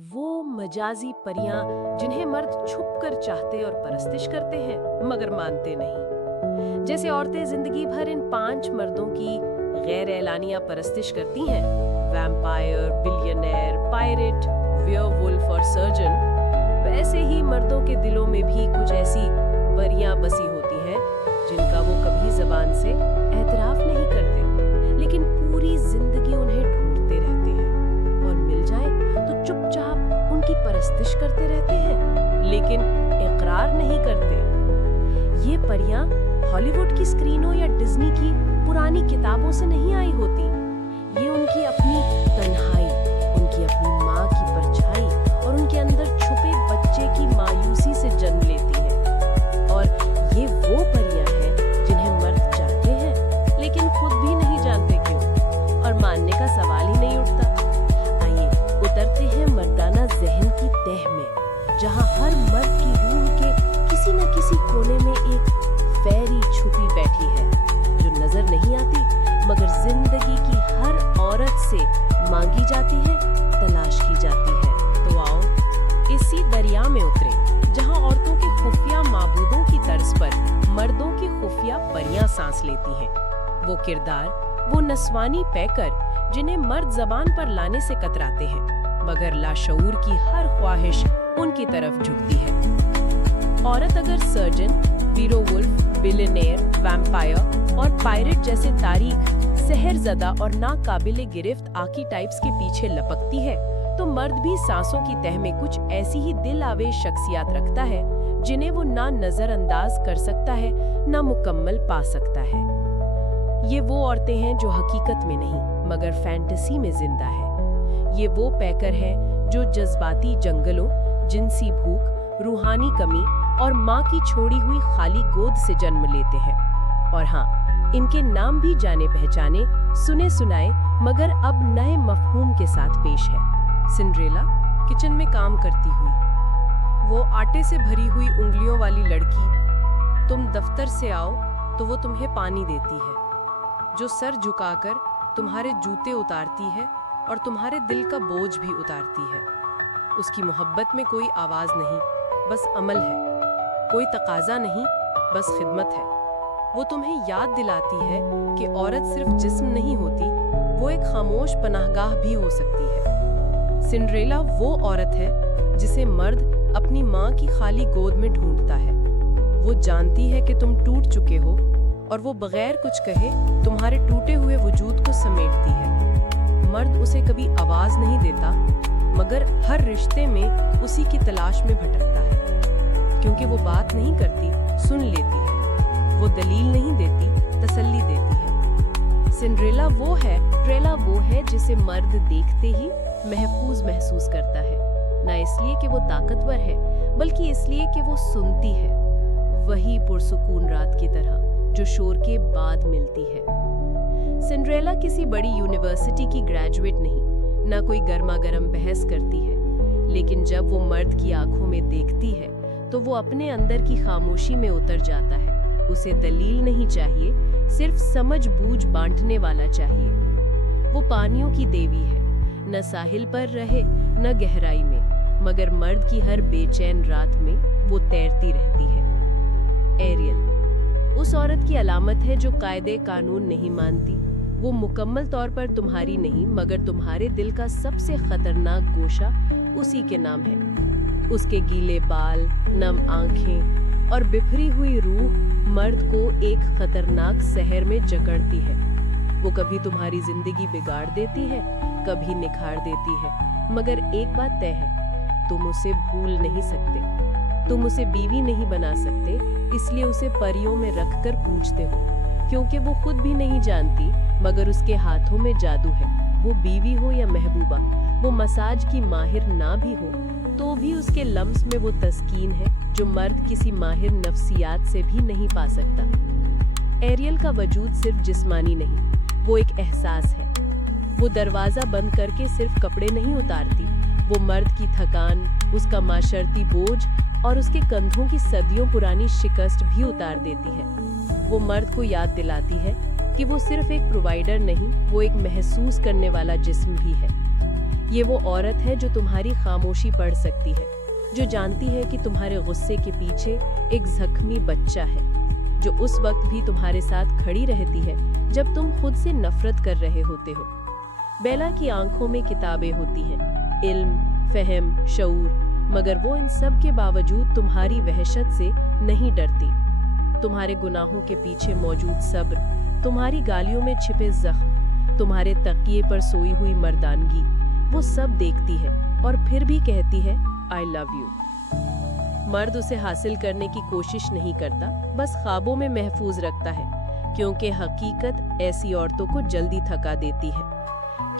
वो मजाजी परियां जिन्हें मर्द छुप कर चाहते और परस्तिश करते हैं मगर मानते नहीं। जैसे औरतें जिंदगी भर इन 5 मर्दों की गैर एलानिया परस्तिश करती हैं, वैम्पायर, बिलियनेयर, पायरेट, वेयरवुल्फ और सर्जन, वैसे ही मर्दों के दिलों में भी कुछ ऐसी परियां बसी होती हैं जिनका वो कभी जबान से एतराफ नहीं करते, लेकिन पूरी जिंदगी उन्हें ढूंढते रहते हैं और मिल जाए तो चुपचाप उनकी परस्तिश करते रहते हैं, लेकिन इकरार नहीं करते। ये परियां हॉलीवुड की स्क्रीनों या डिज्नी की पुरानी किताबों से नहीं आई होती। ये उनकी अपनी तन्हाई, उनकी अपनी माँ की परछाई और उनके अंदर छुपे बच्चे की मायूसी से जन्म लेती है। और ये वो परियां हैं जिन्हें मर्द चाहते हैं लेकिन खुद भी नहीं जानते क्यों, और मानने का सवाल ही नहीं उठता। आइए उतरते हैं मर्दाना जहन की तह में, जहाँ हर मर्द की रूह के किसी न किसी कोने में एक फैरी छुपी बैठी है जो नजर नहीं आती मगर जिंदगी की हर औरत से मांगी जाती है, तलाश की जाती है। तो आओ इसी दरिया में उतरे जहां औरतों के खुफिया माबूदों की तर्ज पर मर्दों की खुफिया परियां सांस लेती हैं। वो किरदार, वो नस्वानी पैकर जिन्हें मर्द जबान पर लाने से कतराते हैं मगर लाशऊर की हर ख्वाहिश उनकी तरफ झुकती है। औरत अगर सर्जन, वेयरवुल्फ, बिलियनेयर, वैम्पायर और पायरेट जैसे तारीख, सहरजदा और नाकाबिले गिरफ्त आर्कीटाइप्स के पीछे लपकती है, तो मर्द भी सांसों की तह में कुछ ऐसी ही दिल आवेश शख्सियात रखता है जिन्हें वो ना नजरअंदाज कर सकता है ना मुकम्मल पा सकता है। ये वो औरतें हैं जो हकीकत में नहीं मगर फैंटेसी में जिंदा है। ये वो पैकर हैं जो जज्बाती जंगलों, जिनसी भूख, रूहानी कमी और माँ की छोड़ी हुई खाली गोद से जन्म लेते हैं। और हाँ, इनके नाम भी जाने पहचाने, सुने सुनाए मगर अब नए मफहूम के साथ पेश है। सिंड्रेला, किचन में काम करती हुई, वो आटे से भरी हुई उंगलियों वाली लड़की, तुम दफ्तर से आओ तो वो तुम्हें पानी देती है, जो सर झुकाकर तुम्हारे जूते उतारती है और तुम्हारे दिल का बोझ भी उतारती है। उसकी मोहब्बत में कोई आवाज नहीं, बस अमल है, कोई तकाजा नहीं, बस खिदमत है। वो तुम्हें याद दिलाती है कि औरत सिर्फ जिस्म नहीं होती, वो एक खामोश पनाहगाह भी हो सकती है। सिंड्रेला वो औरत है जिसे मर्द अपनी माँ की खाली गोद में ढूंढता है। वो जानती है कि तुम टूट चुके हो और वो बगैर कुछ कहे तुम्हारे टूटे हुए वजूद को समेटती है। मर्द उसे कभी आवाज नहीं देता मगर हर रिश्ते में उसी की तलाश में भटकता है, क्योंकि वो बात नहीं करती, सुन लेती है। वो दलील नहीं देती, तसल्ली देती है। सिंड्रेला वो है जिसे मर्द देखते ही महफूज महसूस करता है, ना इसलिए कि वो ताकतवर है बल्कि इसलिए कि वो सुनती है, वही पुरसुकून रात की तरह जो शोर के बाद मिलती है। सिंड्रेला किसी बड़ी यूनिवर्सिटी की ग्रेजुएट नहीं, ना कोई गर्मा गर्म बहस करती है, लेकिन जब वो मर्द की आंखों में देखती है तो वो अपने अंदर की खामोशी में उतर जाता है। उसे दलील नहीं चाहिए, सिर्फ समझ बूझ बांटने वाला चाहिए। वो पानियों की देवी है, न साहिल पर रहे न गहराई में, मगर मर्द की हर बेचैन रात में वो तैरती रहती है। एरियल उस औरत की अलामत है जो कायदे कानून नहीं मानती। वो मुकम्मल तौर पर तुम्हारी नहीं मगर तुम्हारे दिल का सबसे खतरनाक गोशा उसी के नाम है। उसके गीले बाल, नम आंखें और बिखरी हुई रूह मर्द को एक खतरनाक सहर में जकड़ती है। वो कभी तुम्हारी जिंदगी बिगाड़ देती है, कभी निखार देती है, मगर एक बात तय है, तुम उसे भूल नहीं सकते। तुम उसे बीवी नहीं बना सकते, इसलिए उसे परियों में रखकर पूछते हो, क्योंकि वो खुद भी नहीं जानती मगर उसके हाथों में जादू है। वो बीवी हो या महबूबा, वो मसाज की माहिर ना भी हो तो भी उसके लम्स में वो तस्कीन है जो मर्द किसी माहिर नफ्सियात से भी नहीं पा सकता। एरियल का वजूद सिर्फ जिस्मानी नहीं, वो एक एहसास है। वो दरवाजा बंद करके सिर्फ कपड़े नहीं उतारती, वो मर्द की थकान, उसका माशरती बोझ और उसके कंधों की सदियों पुरानी शिकस्त भी उतार देती है। वो मर्द को याद दिलाती है कि वो सिर्फ एक प्रोवाइडर नहीं, वो एक महसूस करने वाला जिस्म भी है। ये वो औरत है जो तुम्हारी खामोशी पढ़ सकती है, जो जानती है कि तुम्हारे गुस्से के पीछे एक जख्मी बच्चा है, जो उस वक्त भी तुम्हारे साथ खड़ी रहती है जब तुम खुद से नफरत कर रहे होते हो। बेला की आंखों में किताबें होती हैं, इल्म, फहम, शऊर, मगर वो इन सब के बावजूद तुम्हारी वहशत से नहीं डरती। तुम्हारे गुनाहों के पीछे मौजूद सब्र, तुम्हारी गालियों में छिपे जख्म, तुम्हारे तकिए पर सोई हुई मर्दानगी, वो सब देखती है और फिर भी कहती है आई लव यू। मर्द उसे हासिल करने की कोशिश नहीं करता, बस ख्वाबों में महफूज रखता है, क्योंकि हकीकत ऐसी औरतों को जल्दी थका देती है।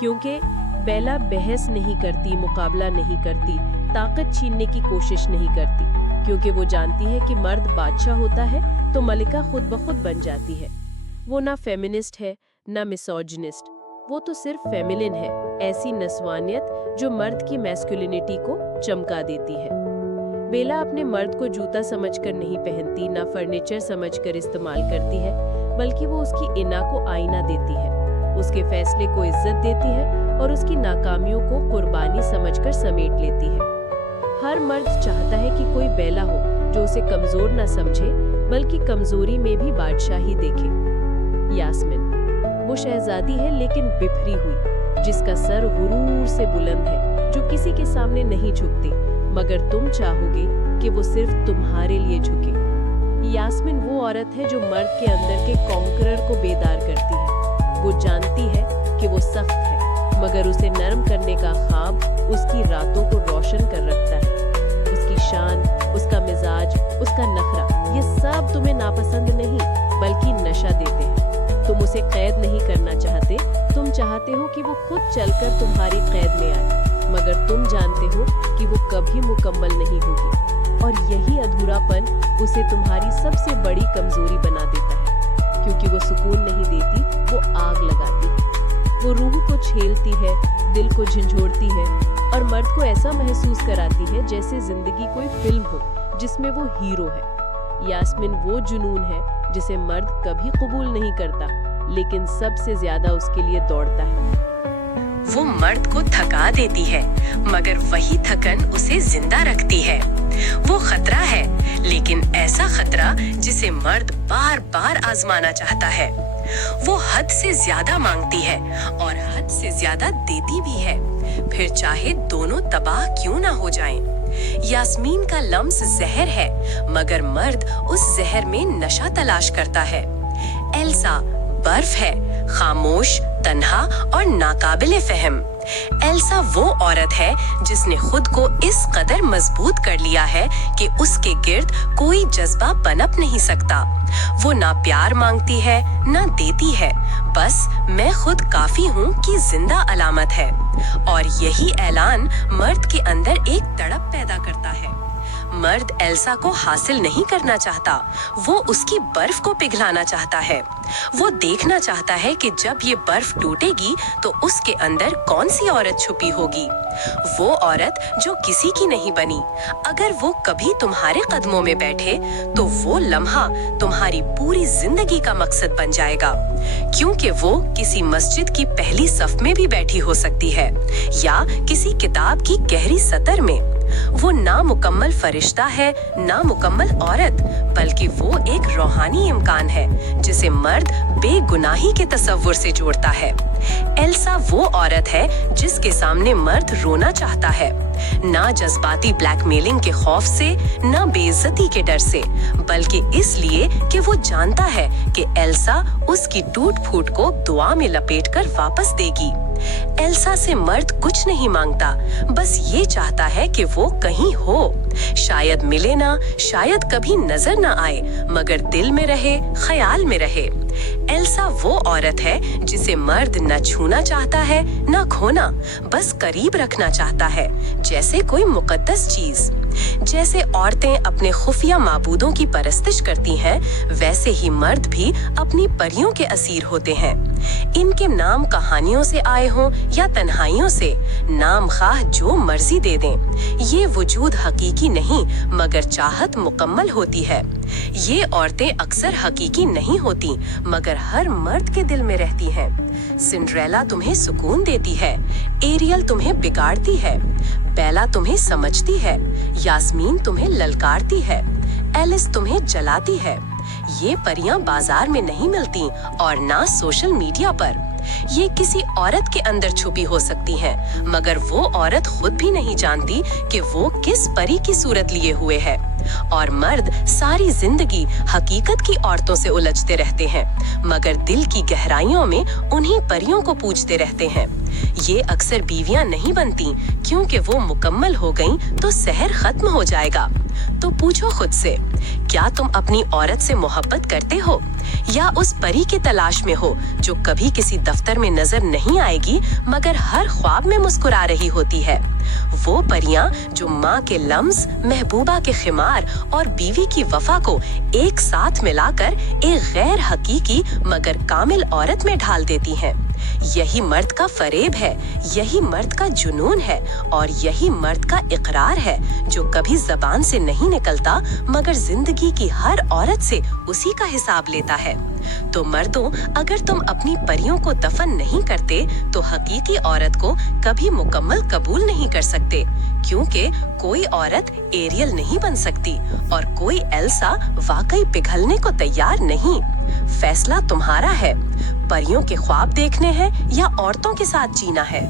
क्योंकि बेला बहस नहीं करती, मुकाबला नहीं करती, ताकत छीनने की कोशिश नहीं करती, क्योंकि वो जानती है कि मर्द बादशाह होता है तो मलिका खुद ब खुद बन जाती है। वो ना फेमिनिस्ट है ना मिसोजिनिस्ट, वो तो सिर्फ फेमिनिन है, ऐसी नस्वानियत जो मर्द की मैस्कुलिनिटी को चमका देती है। बेला अपने मर्द को जूता समझकर नहीं पहनती, ना फर्नीचर समझकर इस्तेमाल करती है, बल्कि वो उसकी इना को आईना देती है, उसके फैसले को इज्जत देती है और उसकी नाकामियों को कुर्बानी समझकर समेट लेती है। हर मर्द चाहता है कि कोई बेला हो जो उसे कमजोर ना समझे, बल्कि कमजोरी में भी बादशाही देखे। यास्मीन वो शहजादी है लेकिन बिखरी हुई, जिसका सर गुरूर से बुलंद है, जो किसी के सामने नहीं झुकती, मगर तुम चाहोगे कि वो सिर्फ तुम्हारे लिए झुके। यास्मीन वो औरत है जो मर्द के अंदर के कॉन्करर को बेदार करती है। वो जानती है कि वो सख्त है, मगर उसे नरम करने का ख्वाब उसकी रातों को रोशन कर रखता है। उसकी शान, उसका मिजाज, उसका नखरा, ये सब तुम्हें नापसंद नहीं बल्कि नशा देते हैं। तुम उसे कैद नहीं करना चाहते, तुम चाहते हो कि वो खुद चलकर तुम्हारी कैद में आए, मगर तुम जानते हो कि वो कभी मुकम्मल नहीं होगी, और यही अधूरापन उसे तुम्हारी सबसे बड़ी कमजोरी बना देता है। क्योंकि वो सुकून नहीं देती, वो आग लगाती है, वो रूह को छेलती है, दिल को झंझोड़ती है और मर्द को ऐसा महसूस कराती है जैसे जिंदगी कोई फिल्म हो जिसमें वो हीरो है। यास्मीन वो जुनून है जिसे मर्द कभी कबूल नहीं करता, लेकिन सबसे ज्यादा उसके लिए दौड़ता है। वो मर्द को थका देती है, मगर वही थकन उसे जिंदा रखती है। वो खतरा है, लेकिन ऐसा खतरा जिसे मर्द बार बार आजमाना चाहता है। वो हद से ज्यादा मांगती है और हद से ज्यादा देती भी है, फिर चाहे दोनों तबाह क्यों ना हो जाएं। यास्मीन का लम्स जहर है, मगर मर्द उस जहर में नशा तलाश करता है। एल्सा बर्फ है, खामोश, तन्हा और नाकाबिले फहम। एल्सा वो औरत है जिसने खुद को इस कदर मजबूत कर लिया है कि उसके गिर्द कोई जज्बा पनप नहीं सकता। वो ना प्यार मांगती है ना देती है, बस मैं खुद काफी हूँ की जिंदा अलामत है, और यही ऐलान मर्द के अंदर एक तड़प पैदा करता है। मर्द एल्सा को हासिल नहीं करना चाहता, वो उसकी बर्फ को पिघलाना चाहता है। वो देखना चाहता है कि जब ये बर्फ टूटेगी तो उसके अंदर कौन सी औरत छुपी होगी, वो औरत जो किसी की नहीं बनी। अगर वो कभी तुम्हारे कदमों में बैठे तो वो लम्हा तुम्हारी पूरी जिंदगी का मकसद बन जाएगा, क्योंकि वो किसी मस्जिद की पहली सफ में भी बैठी हो सकती है या किसी किताब की गहरी सतर में। वो ना मुकम्मल फरिश्ता है ना मुकम्मल औरत, बल्कि वो एक रूहानी इम्कान है जिसे मर्द बेगुनाही के तसव्वुर से जोड़ता है। एल्सा वो औरत है जिसके सामने मर्द रोना चाहता है, ना जज्बाती ब्लैकमेलिंग के खौफ से, ना बेइज्जती के डर से, बल्कि इसलिए कि वो जानता है कि एल्सा उसकी टूट फूट को दुआ में लपेटकर वापस देगी। एल्सा से मर्द कुछ नहीं मांगता, बस ये चाहता है कि वो कहीं हो, शायद मिले ना, शायद कभी नजर ना आए, मगर दिल में रहे, ख्याल में रहे। एल्सा वो औरत है जिसे मर्द न छूना चाहता है न खोना, बस करीब रखना चाहता है, जैसे कोई मुकद्दस चीज। जैसे औरतें अपने खुफिया माबूदों की परस्तिश करती हैं, वैसे ही मर्द भी अपनी परियों के असीर होते हैं। इनके नाम कहानियों से आए हों या तन्हाइयों से, नाम खाह जो मर्जी दे दें, ये वजूद हकीकी नहीं मगर चाहत मुकम्मल होती है। ये औरतें अक्सर हकीकी नहीं होती मगर हर मर्द के दिल में रहती हैं। सिंड्रेला तुम्हें सुकून देती है, एरियल तुम्हें बिगाड़ती है, बेला तुम्हें समझती है, यास्मीन तुम्हें ललकारती है, एलिस तुम्हें जलाती है। ये परियां बाजार में नहीं मिलती और ना सोशल मीडिया पर। ये किसी औरत के अंदर छुपी हो सकती हैं, मगर वो औरत खुद भी नहीं जानती कि वो किस परी की सूरत लिए हुए है। और मर्द सारी जिंदगी हकीकत की औरतों से उलझते रहते हैं, मगर दिल की गहराइयों में उन्हीं परियों को पूजते रहते हैं। ये अक्सर बीवियां नहीं बनती, क्योंकि वो मुकम्मल हो गईं तो सहर खत्म हो जाएगा। तो पूछो खुद से, क्या तुम अपनी औरत से मोहब्बत करते हो, या उस परी की तलाश में हो जो कभी किसी दफ्तर में नजर नहीं आएगी मगर हर ख्वाब में मुस्कुरा रही होती है? वो परियां जो माँ के लम्स, महबूबा के खिमार और बीवी की वफा को एक साथ मिलाकर एक गैर हकीकी मगर कामिल औरत में ढाल देती हैं। यही मर्द का फरेब है, यही मर्द का जुनून है और यही मर्द का इकरार है जो कभी जबान से नहीं निकलता मगर जिंदगी की हर औरत से उसी का हिसाब लेता है। तो मर्दों, अगर तुम अपनी परियों को दफन नहीं करते तो हकीकी औरत को कभी मुकम्मल कबूल नहीं कर सकते, क्योंकि कोई औरत एरियल नहीं बन सकती और कोई एल्सा वाकई पिघलने को तैयार नहीं। फैसला तुम्हारा है, परियों के ख्वाब देखने हैं या औरतों के साथ जीना है।